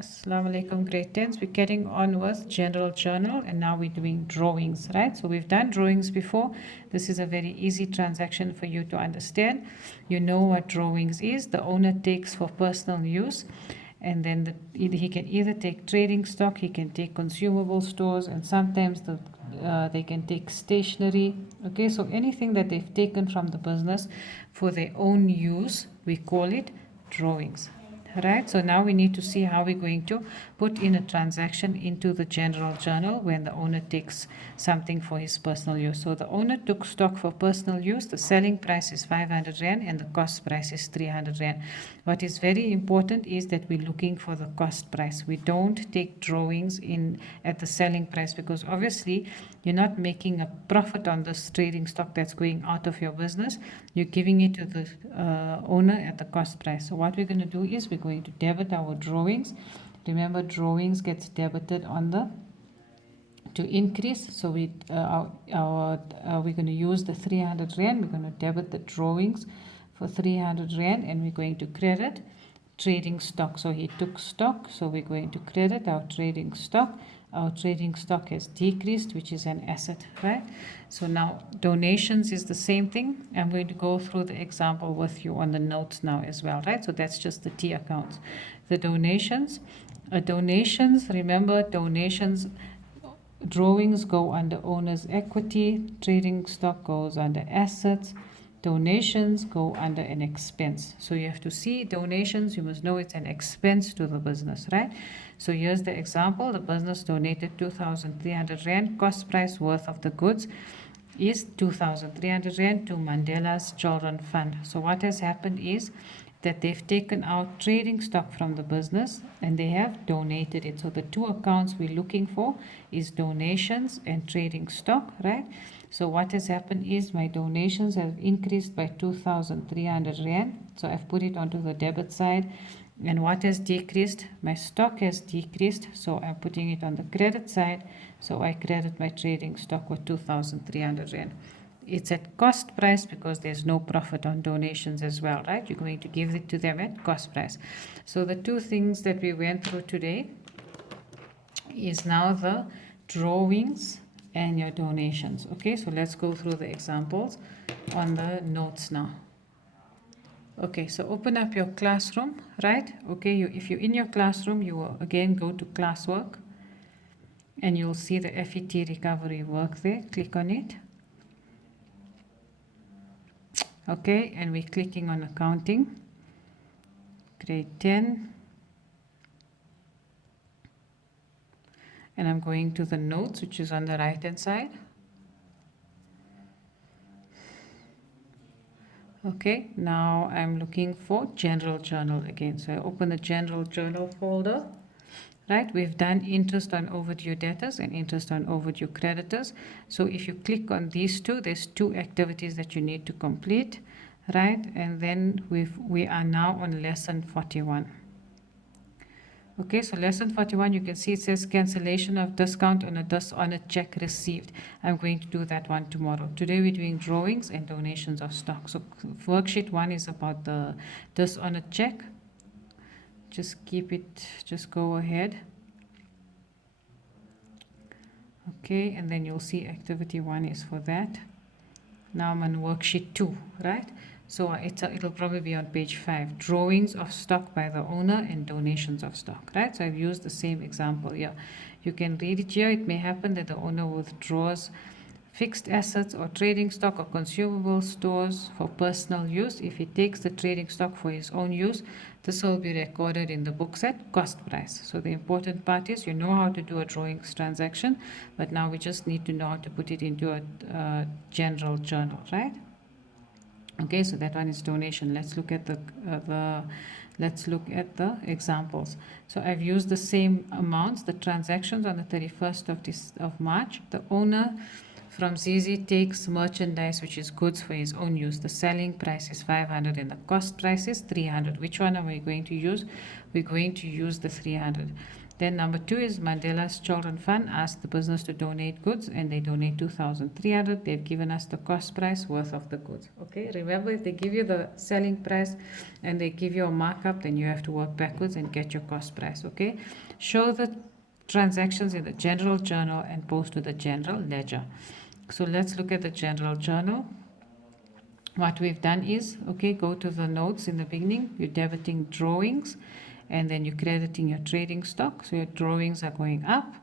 Assalamu alaikum, grade 10s. We're getting on with general journal and now we're doing drawings, right? So we've done drawings before. This is a very easy transaction for you to understand. You know what drawings is. The owner takes for personal use, and then he can either take trading stock, he can take consumable stores, and sometimes they can take stationery. Okay, so anything that they've taken from the business for their own use, we call it drawings. Right, so now we need to see how we're going to put in a transaction into the general journal when the owner takes something for his personal use. So the owner took stock for personal use. The selling price is 500 Rand and the cost price is 300 Rand. What is very important is that we're looking for the cost price. We don't take drawings in at the selling price, because obviously you're not making a profit on this trading stock that's going out of your business. You're giving it to the owner at the cost price. So what we're going to do is we're going to debit our drawings. Remember, drawings gets debited on the to increase. So we're going to use the 300 Rand. We're going to debit the drawings for 300 Rand, and we're going to credit trading stock. So he took stock, so we're going to credit our trading stock. Our trading stock has decreased, which is an asset, right? So now donations is the same thing. I'm going to go through the example with you on the notes now as well, right? So that's just the T accounts. The donations, remember, donations, drawings go under owner's equity, trading stock goes under assets, donations go under an expense. So you have to see donations, you must know it's an expense to the business, right? So here's the example. The business donated 2,300 Rand. Cost price worth of the goods is 2,300 Rand to Mandela's Children Fund. So what has happened is that they've taken out trading stock from the business and they have donated it. So the two accounts we're looking for is donations and trading stock, right? So what has happened is my donations have increased by 2,300 Rand. So I've put it onto the debit side. And what has decreased? My stock has decreased. So I'm putting it on the credit side. So I credit my trading stock with 2,300 Rand. It's at cost price because there's no profit on donations as well, right? You're going to give it to them at cost price. So the two things that we went through today is now the drawings and your donations. Okay, so let's go through the examples on the notes now. Okay, so open up your classroom, right? Okay, if you're in your classroom, you will again go to classwork and you'll see the FET recovery work there. Click on it. Okay, and we're clicking on accounting, grade 10. And I'm going to the notes, which is on the right hand side. Okay, now I'm looking for general journal again. So I open the general journal folder. Right, we've done interest on overdue debtors and interest on overdue creditors. So if you click on these two, there's two activities that you need to complete, right? And then we are now on lesson 41. Okay, so lesson 41, you can see it says cancellation of discount on a dishonored check received. I'm going to do that one tomorrow. Today we're doing drawings and donations of stock. So worksheet 1 is about the dishonored check. Just keep it, just go ahead. Okay, and then you'll see activity 1 is for that. Now I'm on worksheet 2, right? So it'll probably be on page 5. Drawings of stock by the owner and donations of stock, right? So I've used the same example here. You can read it here. It may happen that the owner withdraws fixed assets or trading stock or consumable stores for personal use. If he takes the trading stock for his own use, this will be recorded in the books at cost price. So the important part is you know how to do a drawings transaction, but now we just need to know how to put it into a general journal, right? Okay, so that one is donation. Let's look at the examples. So I've used the same amounts, the transactions on the 31st of March. The owner from ZZ takes merchandise which is goods for his own use. The selling price is 500 and the cost price is 300. Which one are we going to use? We're going to use the 300. Then number 2 is Mandela's Children Fund asked the business to donate goods and they donate 2,300. They've given us the cost price worth of the goods. Okay, remember, if they give you the selling price and they give you a markup, then you have to work backwards and get your cost price. Okay, show the transactions in the general journal and post to the general ledger. So let's look at the general journal. What we've done is, okay, go to the notes in the beginning. You're debiting drawings and then you're crediting your trading stock. So your drawings are going up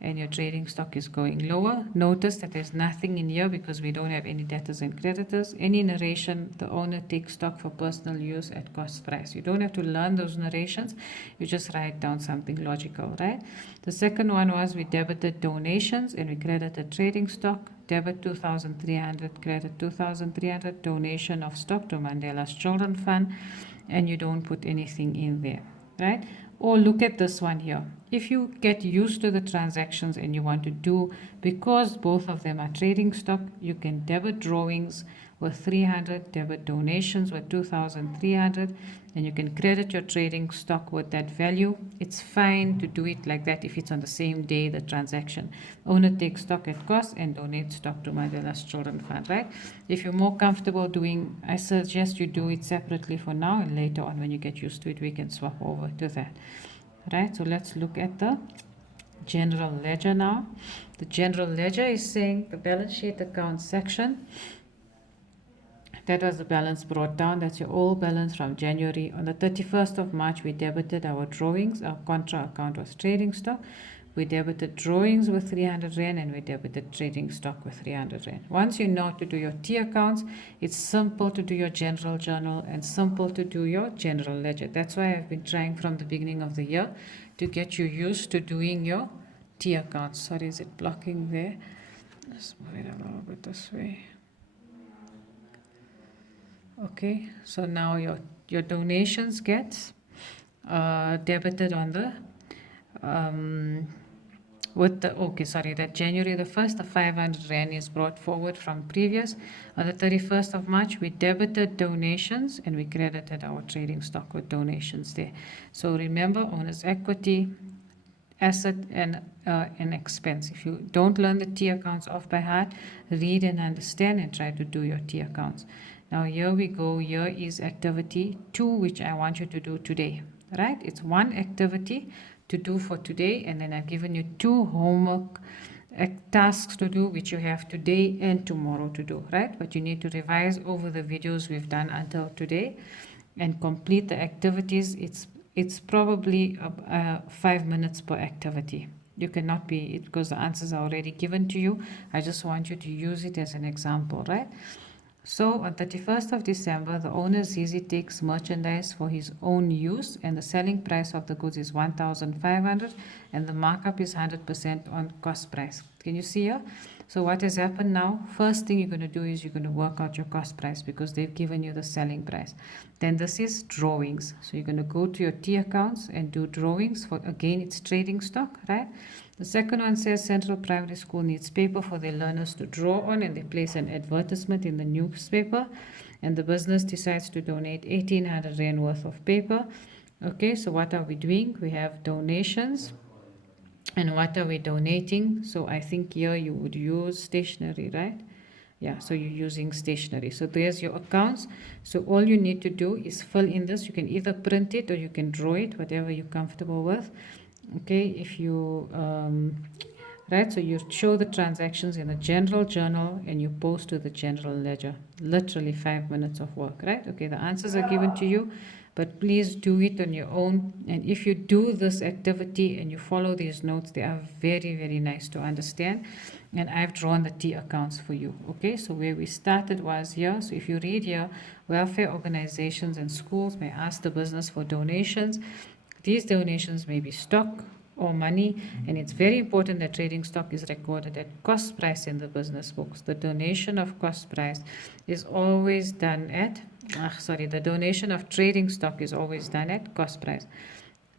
and your trading stock is going lower. Notice that there's nothing in here because we don't have any debtors and creditors. Any narration, the owner takes stock for personal use at cost price. You don't have to learn those narrations. You just write down something logical, right? The second one was we debited donations and we credited trading stock. Debit 2,300, credit 2,300, donation of stock to Mandela's Children Fund, and you don't put anything in there, right? Or look at this one here. If you get used to the transactions and you want to do, because both of them are trading stock, you can debit drawings with 300, debit donations with 2,300, and you can credit your trading stock with that value. It's fine to do it like that if it's on the same day, the transaction. Owner takes stock at cost and donates stock to Mandela's Children Fund, right? If you're more comfortable doing, I suggest you do it separately for now, and later on when you get used to it, we can swap over to that. Right, so let's look at the general ledger now. The general ledger is saying the balance sheet account section. That was the balance brought down. That's your old balance from January. On the 31st of March, we debited our drawings. Our contra account was trading stock. We debited drawings with 300 Rand and we debited trading stock with 300 Rand. Once you know how to do your T accounts, it's simple to do your general journal and simple to do your general ledger. That's why I've been trying from the beginning of the year to get you used to doing your T accounts. Sorry, is it blocking there? Let's move it a little bit this way. Okay, so now your donations get debited on the that January the 1st, the 500 Rand is brought forward from previous. On the 31st of March, we debited donations and we credited our trading stock with donations there. So remember, owner's equity, asset, and an expense. If you don't learn the T accounts off by heart, read and understand and try to do your T accounts. Now here we go. Here is activity 2, which I want you to do today. Right? It's one activity to do for today, and then I've given you 2 homework tasks to do, which you have today and tomorrow to do, right? But you need to revise over the videos we've done until today and complete the activities. It's probably 5 minutes per activity. You cannot be it because the answers are already given to you. I just want you to use it as an example, right? So on 31st of December, the owner ZZ takes merchandise for his own use and the selling price of the goods is 1,500 and the markup is 100% on cost price. Can you see here? So what has happened now? First thing you're going to do is you're going to work out your cost price because they've given you the selling price. Then this is drawings. So you're going to go to your T accounts and do drawings for, again, it's trading stock, right? The second one says Central Primary School needs paper for their learners to draw on and they place an advertisement in the newspaper and the business decides to donate 1,800 Rand worth of paper. Okay, so what are we doing? We have donations. And what are we donating? So I think here you would use stationery, right? Yeah, so you're using stationery. So there's your accounts. So all you need to do is fill in this. You can either print it or you can draw it, whatever you're comfortable with. Okay, if you right, so you show the transactions in the general journal and you post to the general ledger. Literally 5 minutes of work, right? Okay, the answers are given to you, but please do it on your own. And if you do this activity and you follow these notes, they are very, very nice to understand. And I've drawn the T accounts for you. Okay, so where we started was here. So if you read here, welfare organizations and schools may ask the business for donations. These donations may be stock or money, and it's very important that trading stock is recorded at cost price in the business books. The donation of cost price is always done at, the donation of trading stock is always done at cost price.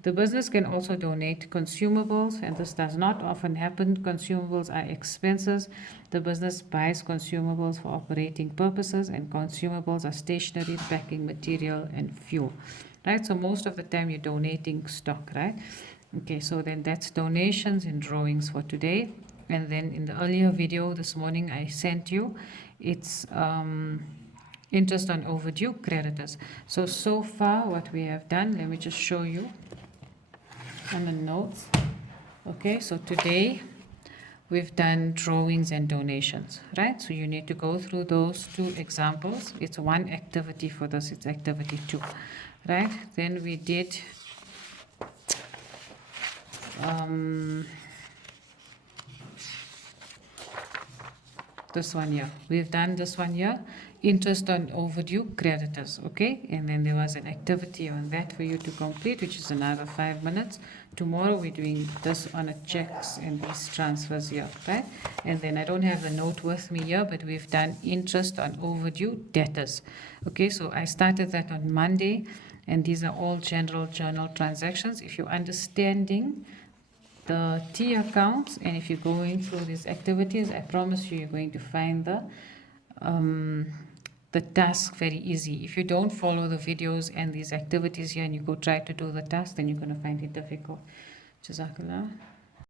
The business can also donate consumables, and this does not often happen. Consumables are expenses. The business buys consumables for operating purposes, and consumables are stationery, packing material, and fuel. Right? So most of the time you're donating stock, right? Okay, so then that's donations and drawings for today. And then in the earlier video this morning I sent you, it's interest on overdue creditors. So far what we have done, let me just show you on the notes. Okay, so today we've done drawings and donations, right? So you need to go through those two examples. It's one activity for this, it's activity 2, right? Then we did this one here. We've done this one here, interest on overdue creditors, okay? And then there was an activity on that for you to complete, which is another 5 minutes. Tomorrow we're doing this on a checks and these transfers here, right? And then I don't have the note with me here, but we've done interest on overdue debtors. Okay, so I started that on Monday, and these are all general journal transactions. If you're understanding the T accounts, and if you're going through these activities, I promise you, you're going to find the task very easy. If you don't follow the videos and these activities here and you go try to do the task, then you're going to find it difficult. Jazakallah.